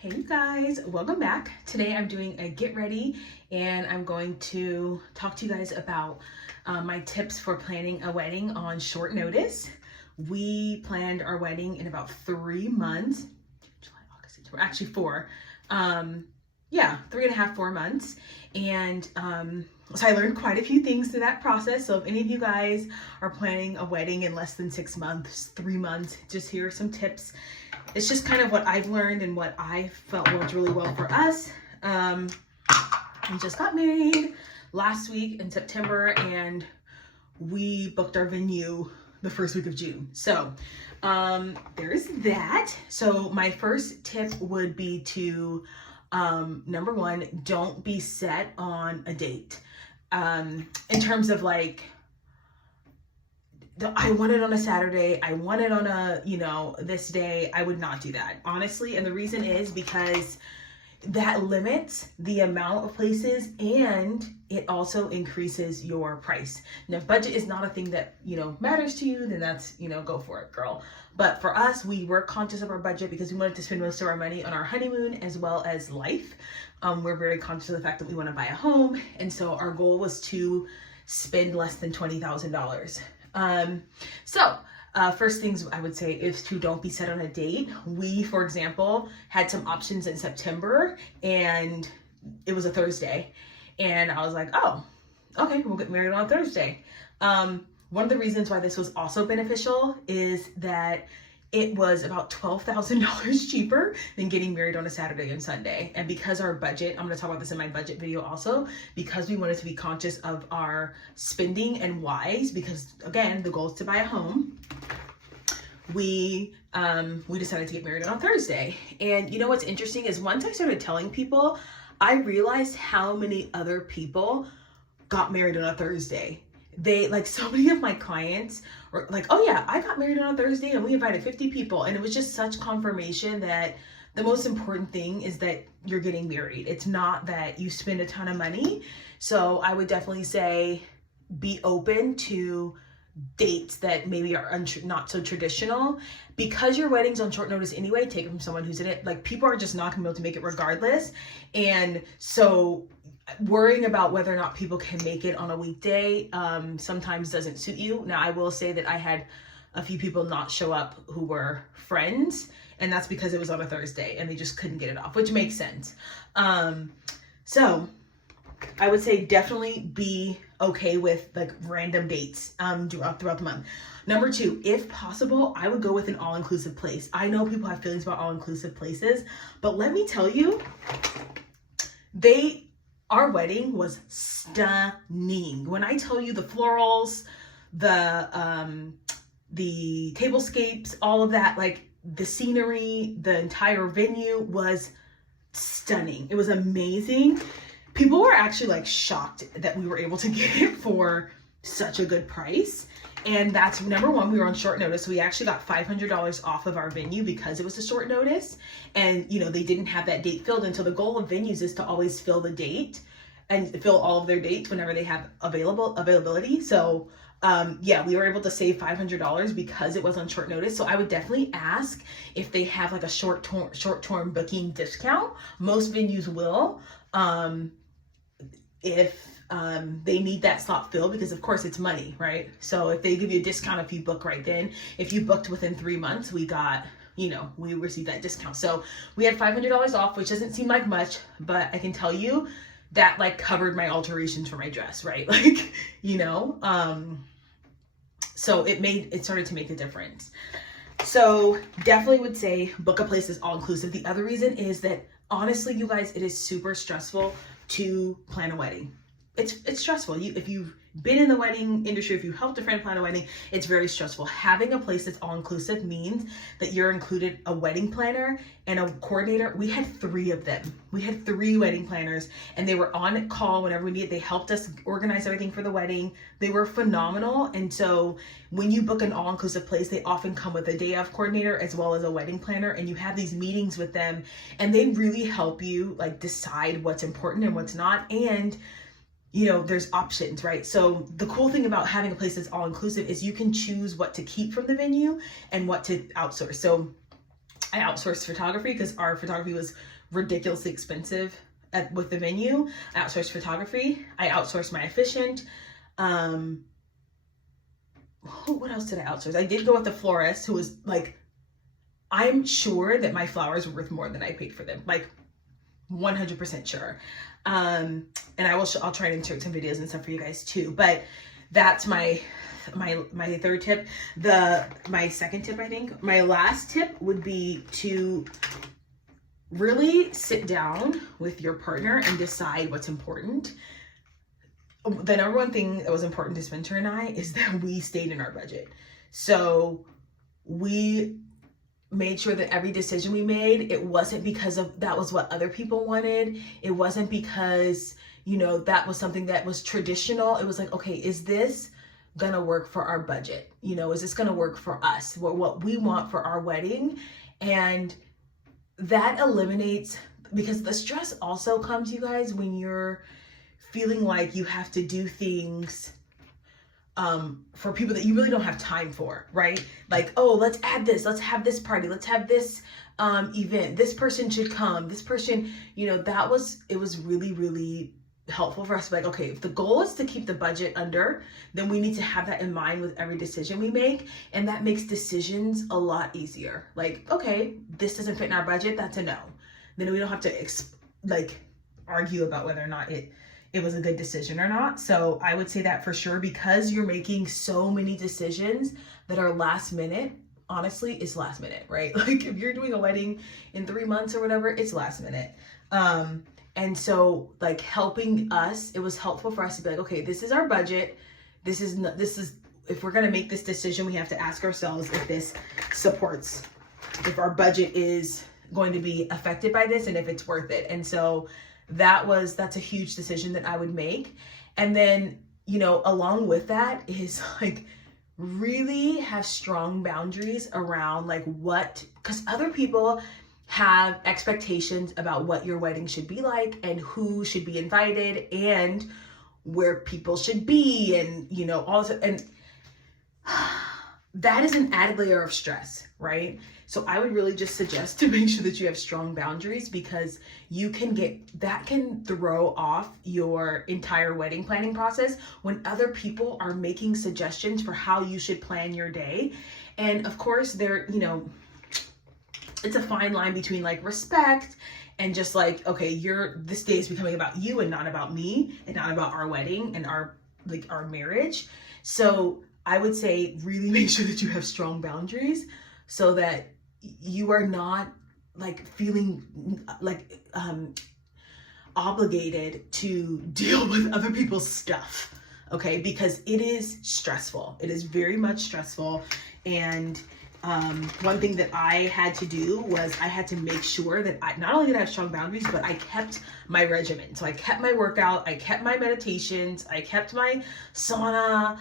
Hey you guys, welcome back. Today I'm doing a get ready and I'm going to talk to you guys about my tips for planning a wedding on short notice. We planned our wedding in about 3 months, July, August, September, actually 4. 3.5, 4 months. And so I learned quite a few things through that process. So if any of you guys are planning a wedding in less than 6 months, 3 months, just here are some tips. It's just kind of what I've learned and what I felt worked really well for us. We just got married last week in September and we booked our venue the first week of June. So there's that. So my first tip would be to, number one, don't be set on a date. In terms of like, I want it on a Saturday, I want it on a, this day. I would not do that, honestly. And the reason is because that limits the amount of places and it also increases your price. Now, if budget is not a thing that, matters to you, then that's, go for it, girl. But for us, we were conscious of our budget because we wanted to spend most of our money on our honeymoon as well as life. We're very conscious of the fact that we want to buy a home. And so our goal was to spend less than $20,000. First things I would say is to don't be set on a date. We, for example, had some options in September and it was a Thursday. And I was like, oh, okay, we'll get married on a Thursday. One of the reasons why this was also beneficial is that it was about $12,000 cheaper than getting married on a Saturday and Sunday. And because our budget, I'm going to talk about this in my budget video also, because we wanted to be conscious of our spending and wise, because again, the goal is to buy a home. We decided to get married on a Thursday. And you know what's interesting is once I started telling people, I realized how many other people got married on a Thursday. So many of my clients were like, oh yeah, I got married on a Thursday and we invited 50 people. And it was just such confirmation that the most important thing is that you're getting married. It's not that you spend a ton of money. So I would definitely say be open to dates that maybe are not so traditional. Because your wedding's on short notice anyway, take it from someone who's in it. Like, people are just not gonna be able to make it regardless. And so worrying about whether or not people can make it on a weekday sometimes doesn't suit you. Now, I will say that I had a few people not show up who were friends, and that's because it was on a Thursday and they just couldn't get it off, which makes sense. So I would say definitely be okay with like random dates throughout the month. Number two, if possible, I would go with an all-inclusive place. I know people have feelings about all-inclusive places, but let me tell you, our wedding was stunning. When I tell you the florals, the tablescapes, all of that, like the scenery, the entire venue was stunning. It was amazing. People were actually like shocked that we were able to get it for such a good price. And that's number one, we were on short notice. So we actually got $500 off of our venue because it was a short notice. And, they didn't have that date filled. And so the goal of venues is to always fill the date and fill all of their dates whenever they have availability. So, we were able to save $500 because it was on short notice. So I would definitely ask if they have like a short-term booking discount. Most venues will. If they need that slot filled, because of course it's money, right? So if they give you a discount if you book right then, if you booked within 3 months, we got, we received that discount. So we had $500 off, which doesn't seem like much, but I can tell you that like covered my alterations for my dress, right? Like, so it started to make a difference. So definitely would say book a place that's all inclusive. The other reason is that honestly, you guys, it is super stressful to plan a wedding. It's stressful. If you've been in the wedding industry, if you helped a friend plan a wedding, it's very stressful. Having a place that's all inclusive means that you're included a wedding planner and a coordinator. We had 3 of them. We had 3 wedding planners and they were on call whenever we needed. They helped us organize everything for the wedding. They were phenomenal. And so when you book an all-inclusive place, they often come with a day of coordinator as well as a wedding planner, and you have these meetings with them and they really help you like decide what's important and what's not. And there's options, right? So the cool thing about having a place that's all inclusive is you can choose what to keep from the venue and what to outsource. So I outsourced photography because our photography was ridiculously expensive with the venue. I outsourced photography. I outsourced my efficient. What else did I outsource? I did go with the florist who was like, I'm sure that my flowers were worth more than I paid for them. Like 100% sure. And I'll try and insert some videos and stuff for you guys too. But that's my third tip. My second tip, I think, my last tip would be to really sit down with your partner and decide what's important. The number one thing that was important to Spencer and I is that we stayed in our budget. So we made sure that every decision we made, it wasn't because of that was what other people wanted. It wasn't because, that was something that was traditional. It was like, okay, is this gonna work for our budget? Is this gonna work for us? What we want for our wedding? And that eliminates, because the stress also comes, you guys, when you're feeling like you have to do things for people that you really don't have time for, right? Like, oh, let's add this, let's have this party, let's have this event, this person should come, this person, it was really, really helpful for us to be like, okay, if the goal is to keep the budget under, then we need to have that in mind with every decision we make. And that makes decisions a lot easier. Like, okay, this doesn't fit in our budget, that's a no. Then we don't have to argue about whether or not it was a good decision or not. So I would say that for sure, because you're making so many decisions that are last minute. Honestly, it's last minute, right? Like if you're doing a wedding in 3 months or whatever, it's last minute. And so like helping us, it was helpful for us to be like, okay, this is our budget. This is, if we're going to make this decision, we have to ask ourselves if this supports, if our budget is going to be affected by this and if it's worth it. And so that's a huge decision that I would make. And then, along with that is like really have strong boundaries around because other people have expectations about what your wedding should be like and who should be invited and where people should be and, all this. And that is an added layer of stress, right? So I would really just suggest to make sure that you have strong boundaries, because that can throw off your entire wedding planning process when other people are making suggestions for how you should plan your day. And of course it's a fine line between like respect and just like, okay, this day is becoming about you and not about me and not about our wedding and our marriage. So I would say really make sure that you have strong boundaries so that you are not like feeling like obligated to deal with other people's stuff, okay? Because it is stressful. It is very much stressful. And one thing that I had to do was I had to make sure that I not only did I have strong boundaries, but I kept my regimen. So I kept my workout, I kept my meditations, I kept my sauna,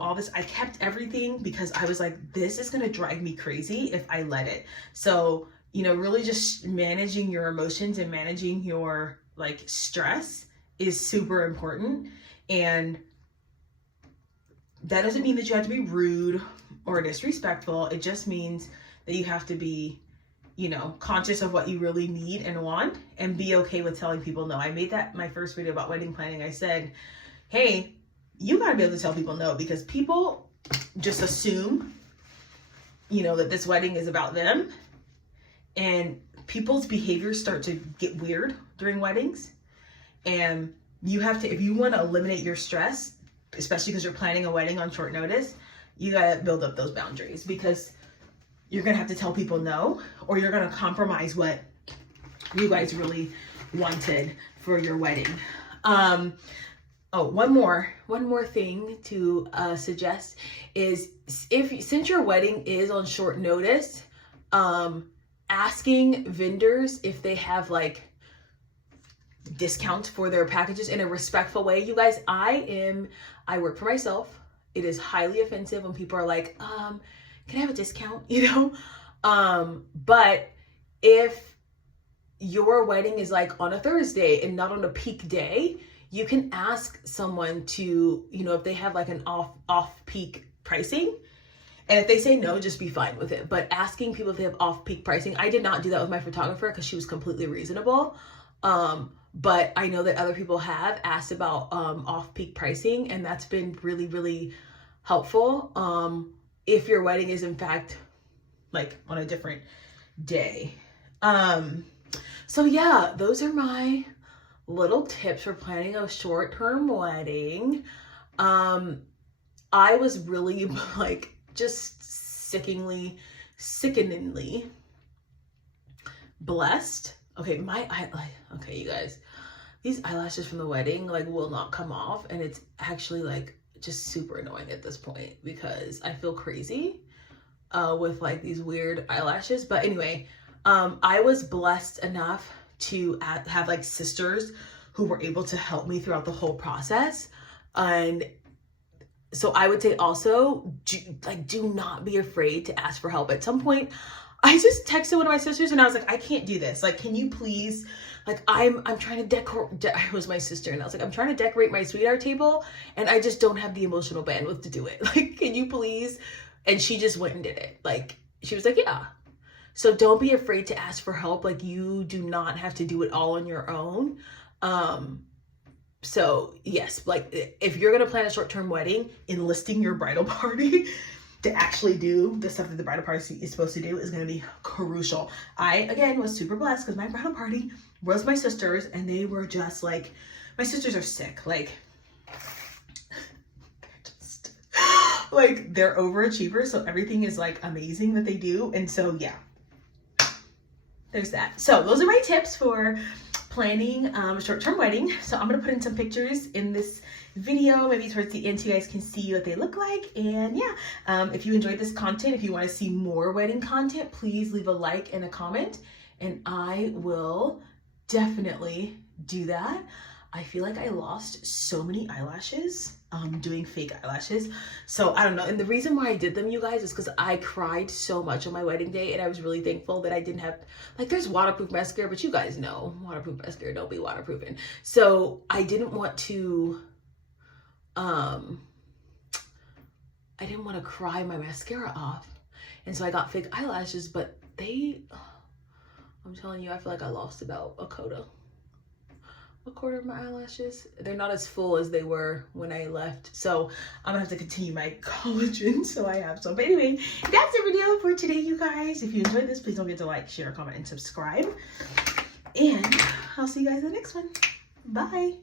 all this. I kept everything because I was like, this is going to drive me crazy if I let it. So, really just managing your emotions and managing your stress is super important. And that doesn't mean that you have to be rude or disrespectful. It just means that you have to be, conscious of what you really need and want and be okay with telling people no. I made that my first video about wedding planning. I said, hey, you gotta be able to tell people no, because people just assume, that this wedding is about them, and people's behaviors start to get weird during weddings. And you have to, if you want to eliminate your stress, especially because you're planning a wedding on short notice, you gotta build up those boundaries, because you're gonna have to tell people no, or you're gonna compromise what you guys really wanted for your wedding. One more thing to suggest is since your wedding is on short notice, asking vendors if they have discounts for their packages in a respectful way. You guys, I work for myself. It is highly offensive when people are like, can I have a discount? But if your wedding is on a Thursday and not on a peak day, you can ask someone to, if they have an off peak pricing, And if they say no, just be fine with it. But asking people if they have off-peak pricing, I did not do that with my photographer because she was completely reasonable. But I know that other people have asked about off-peak pricing, and that's been really, really helpful. If your wedding is in fact like on a different day. So yeah, those are my little tips for planning a short-term wedding. I was really like just sickeningly blessed. Okay, okay, you guys, these eyelashes from the wedding like will not come off, and it's actually like just super annoying at this point because I feel crazy with like these weird eyelashes. But anyway, I was blessed enough to have like sisters who were able to help me throughout the whole process. And so I would say also, do not be afraid to ask for help. At some point, I just texted one of my sisters and I was like, I can't do this. Like, can you please, like, I'm trying to decorate, it was my sister, and I was like, I'm trying to decorate my sweetheart table and I just don't have the emotional bandwidth to do it. Like, can you please? And she just went and did it. Like, she was like, yeah. So don't be afraid to ask for help. Like, you do not have to do it all on your own. So yes, like if you're going to plan a short-term wedding, enlisting your bridal party to actually do the stuff that the bridal party is supposed to do is going to be crucial. I, again, was super blessed because my bridal party was my sisters, and they were just like, my sisters are sick. Like, they're overachievers. So everything is like amazing that they do. And so, yeah, there's that. So those are my tips for planning a short-term wedding. So I'm going to put in some pictures in this video, maybe towards the end so you guys can see what they look like. And yeah, if you enjoyed this content, if you want to see more wedding content, please leave a like and a comment, and I will definitely do that. I feel like I lost so many eyelashes doing fake eyelashes. So I don't know. And the reason why I did them, you guys, is because I cried so much on my wedding day, and I was really thankful that I didn't have, like, there's waterproof mascara, but you guys know waterproof mascara don't be waterproofing. So I didn't want to, I didn't want to cry my mascara off. And so I got fake eyelashes, but I'm telling you, I feel like I lost about a quarter of my eyelashes. They're not as full as they were when I left. So I'm gonna have to continue my collagen so I have some. But anyway, that's the video for today, you guys. If you enjoyed this, please don't forget to like, share, comment, and subscribe. And I'll see you guys in the next one. Bye.